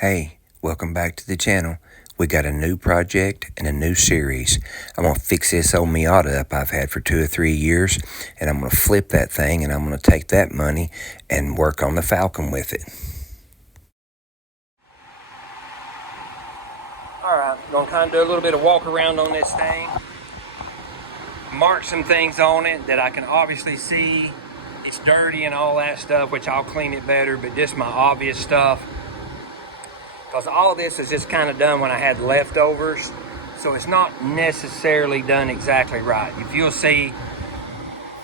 Hey, welcome back to the channel. We got a new project and a new series. I'm going to fix this old Miata up I've had for 2 or 3 years, and I'm going to flip that thing, and I'm going to take that money and work on the Falcon with it. Alright, I'm going to kind of do a little bit of walk around on this thing. Mark some things on it that I can obviously see. It's dirty and all that stuff, which I'll clean it better, but just my obvious stuff. Because all this is just kind of done when I had leftovers, so it's not necessarily done exactly right. If you'll see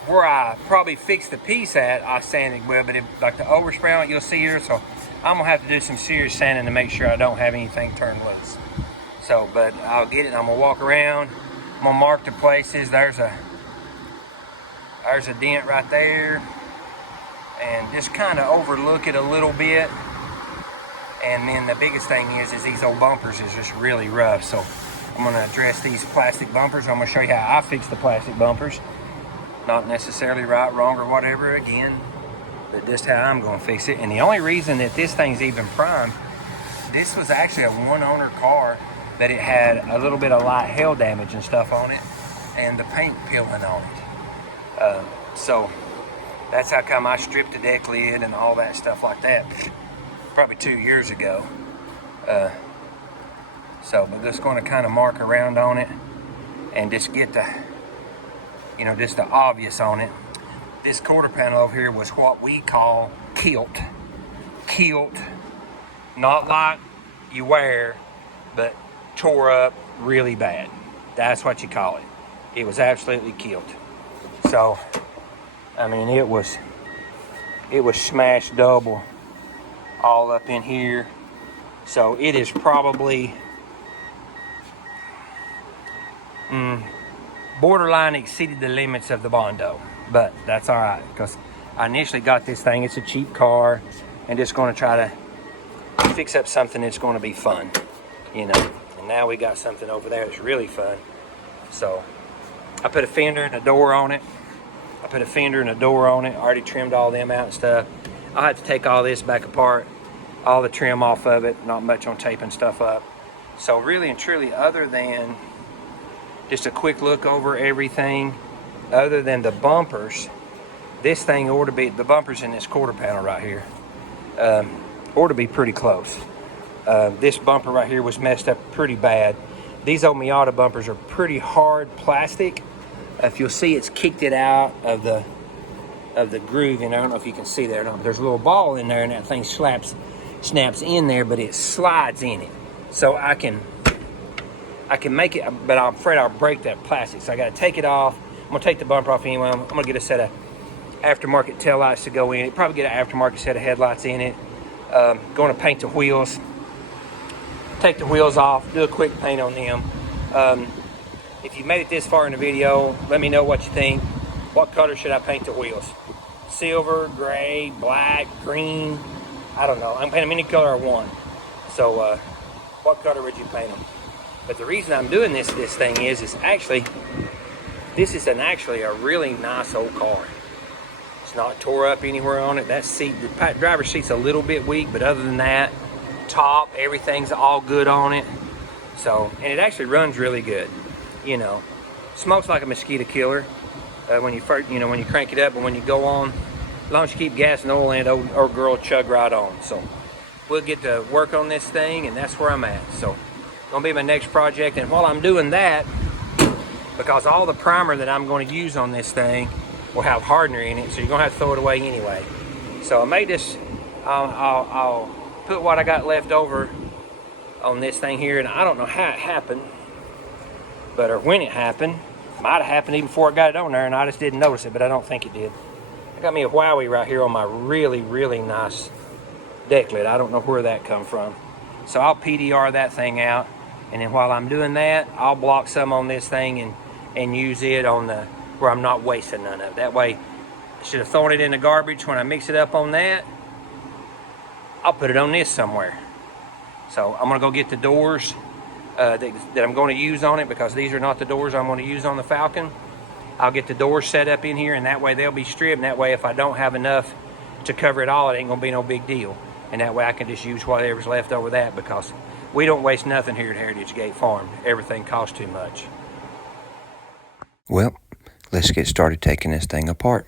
where I probably fixed the piece at, I sanded well, but like the overspray on it, you'll see here, so I'm gonna have to do some serious sanding to make sure I don't have anything turned loose. So, but I'll get it, and I'm gonna walk around, I'm gonna mark the places. There's a dent right there, and just kind of overlook it a little bit. And then the biggest thing is these old bumpers is just really rough. So I'm gonna address these plastic bumpers. I'm gonna show you how I fix the plastic bumpers. Not necessarily right, wrong, or whatever again, but just how I'm gonna fix it. And the only reason that this thing's even primed, this was actually a one-owner car that it had a little bit of light hail damage and stuff on it, and the paint peeling on it. So that's how come I stripped the deck lid and all that stuff like that. Probably 2 years ago. But just going to kind of mark around on it and just get the, just the obvious on it. This quarter panel over here was what we call kilt. Kilt, not like you wear, but tore up really bad. That's what you call it. It was absolutely kilt. So, I mean, it was smashed double all up in here. So it is probably borderline exceeded the limits of the Bondo, but that's all right, because I initially got this thing. It's a cheap car, and just going to try to fix up something that's going to be fun, and now we got something over there that's really fun. So I put a fender and a door on it. I already trimmed all them out and stuff. I'll have to take all this back apart, all the trim off of it, not much on taping stuff up. So really and truly, other than just a quick look over everything, other than the bumpers, this thing ought to be, the bumpers in this quarter panel right here, ought to be pretty close. This bumper right here was messed up pretty bad. These old Miata bumpers are pretty hard plastic. If you'll see, it's kicked it out of the groove, and I don't know if you can see there or not, but there's a little ball in there, and that thing snaps in there, but it slides in it. So I can make it, but I'm afraid I'll break that plastic, so I got to take it off. I'm gonna take the bumper off anyway. I'm gonna get a set of aftermarket tail lights to go in it, probably get an aftermarket set of headlights in it. Going to paint the wheels, take the wheels off, do a quick paint on them. If you made it this far in the video, let me know what you think. What color should I paint the wheels? Silver, gray, black, green? I don't know. I'm painting them any color I want. So what color would you paint them? But the reason I'm doing this thing is actually, this is actually a really nice old car. It's not tore up anywhere on it. That seat, the driver's seat's a little bit weak, but other than that, top, everything's all good on it. So, and it actually runs really good. Smokes like a mosquito killer when you first, when you crank it up, and when you go on, as long as you keep gas and oil in it, old girl will chug right on. So we'll get to work on this thing, and that's where I'm at. So gonna be my next project. And while I'm doing that, because all the primer that I'm going to use on this thing will have hardener in it, so you're gonna have to throw it away anyway. So I made this, I'll put what I got left over on this thing here, and I don't know how it happened, or when it happened. Might have happened even before I got it on there, and I just didn't notice it, but I don't think it did. I got me a Wowie right here on my really, really nice deck lid. I don't know where that come from. So I'll PDR that thing out, and then while I'm doing that, I'll block some on this thing and use it on the, where I'm not wasting none of it. That way, I should have thrown it in the garbage. When I mix it up on that, I'll put it on this somewhere. So I'm gonna go get the doors that I'm going to use on it, because these are not the doors I'm going to use on the Falcon. I'll get the doors set up in here, and that way they'll be stripped, and that way if I don't have enough to cover it all, it ain't going to be no big deal. And that way I can just use whatever's left over that, because we don't waste nothing here at Heritage Gate Farm. Everything costs too much. Well, let's get started taking this thing apart.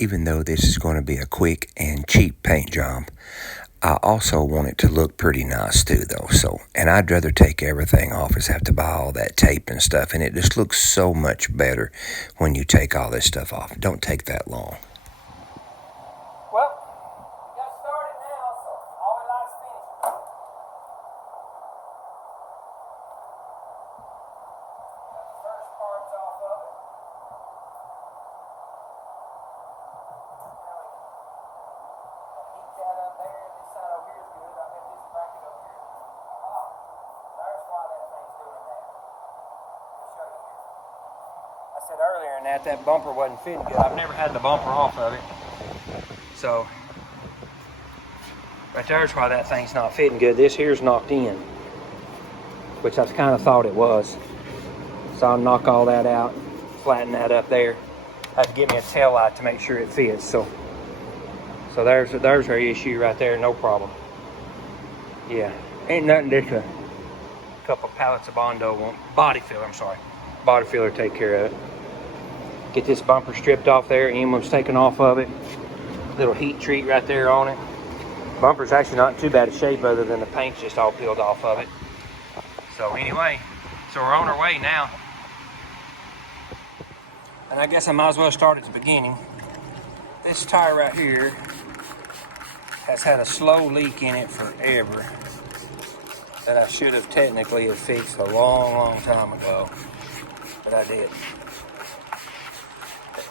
Even though this is going to be a quick and cheap paint job, I also want it to look pretty nice too though. And I'd rather take everything off as have to buy all that tape and stuff, and it just looks so much better when you take all this stuff off. It don't take that long. Well, we got started now, so all we like is finish. Got the first parts off of it. Heat that up there, and this side over here is good. I bet this bracket over here. Oh, there's why that thing's doing that. Let me show you here. I said earlier in that bumper wasn't fitting good. I've never had the bumper off of it. So, right there's why that thing's not fitting good. This here's knocked in, which I kind of thought it was. So I'll knock all that out, flatten that up there. I have to get me a tail light to make sure it fits. So there's our issue right there, no problem. Yeah, ain't nothing just a couple pallets of body filler take care of it. Get this bumper stripped off there, emblem's taken off of it. Little heat treat right there on it. Bumper's actually not in too bad a shape other than the paint's just all peeled off of it. So anyway, so we're on our way now. And I guess I might as well start at the beginning. This tire right here has had a slow leak in it forever that I should have technically have fixed a long time ago, but I didn't.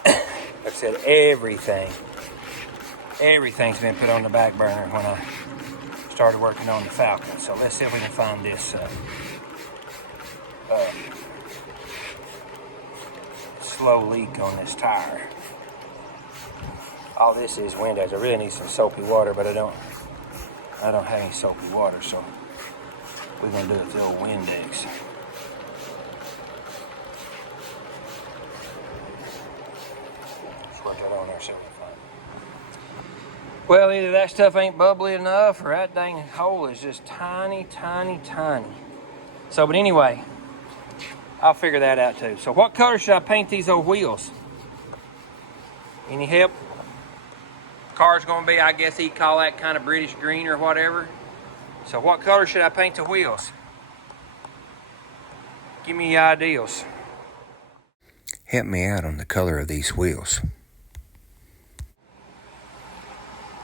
Like I said, everything's been put on the back burner when I started working on the Falcon. So let's see if we can find this slow leak on this tire. All this is Windex. I really need some soapy water, but I don't have any soapy water, so we're gonna do it with the old Windex. Work that on there, so we can find it. Well, either that stuff ain't bubbly enough, or that dang hole is just tiny. So, but anyway, I'll figure that out too. So what color should I paint these old wheels? Any help? Car's gonna be, I guess he'd call that kind of British green or whatever. So what color should I paint the wheels? Give me your ideals. Help me out on the color of these wheels.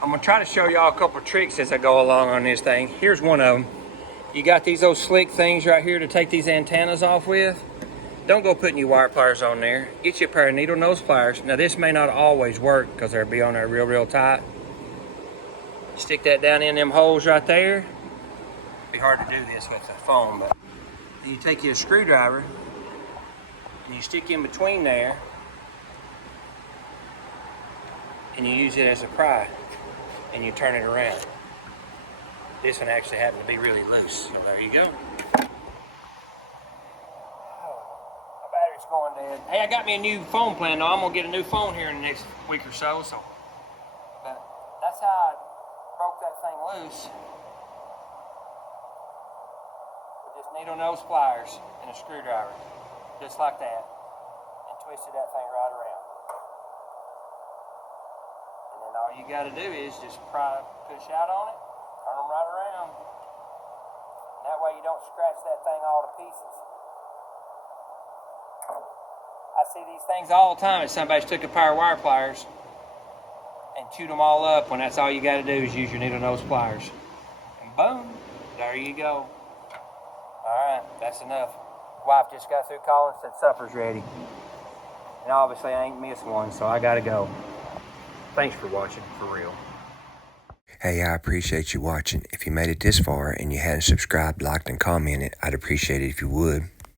I'm gonna try to show y'all a couple of tricks as I go along on this thing. Here's one of them. You got these old slick things right here to take these antennas off with. Don't go putting your wire pliers on there. Get you a pair of needle nose pliers. Now this may not always work because they'll be on there real tight. Stick that down in them holes right there. It'd be hard to do this with the phone, but then you take your screwdriver and you stick in between there and you use it as a pry and you turn it around. This one actually happened to be really loose, so there you go. Going dead. Hey, I got me a new phone plan though. I'm gonna get a new phone here in the next week or so. But that's how I broke that thing loose. With just needle nose pliers and a screwdriver, just like that, and twisted that thing right around. And then all you got to do is just push out on it, turn them right around. And that way you don't scratch that thing all to pieces. I see these things all the time. If somebody's took a pair of wire pliers and chewed them all up when that's all you got to do is use your needle nose pliers. And boom, there you go. All right, that's enough. Wife just got through calling and said supper's ready. And obviously I ain't missed one, so I got to go. Thanks for watching, for real. Hey, I appreciate you watching. If you made it this far and you hadn't subscribed, liked, and commented, I'd appreciate it if you would.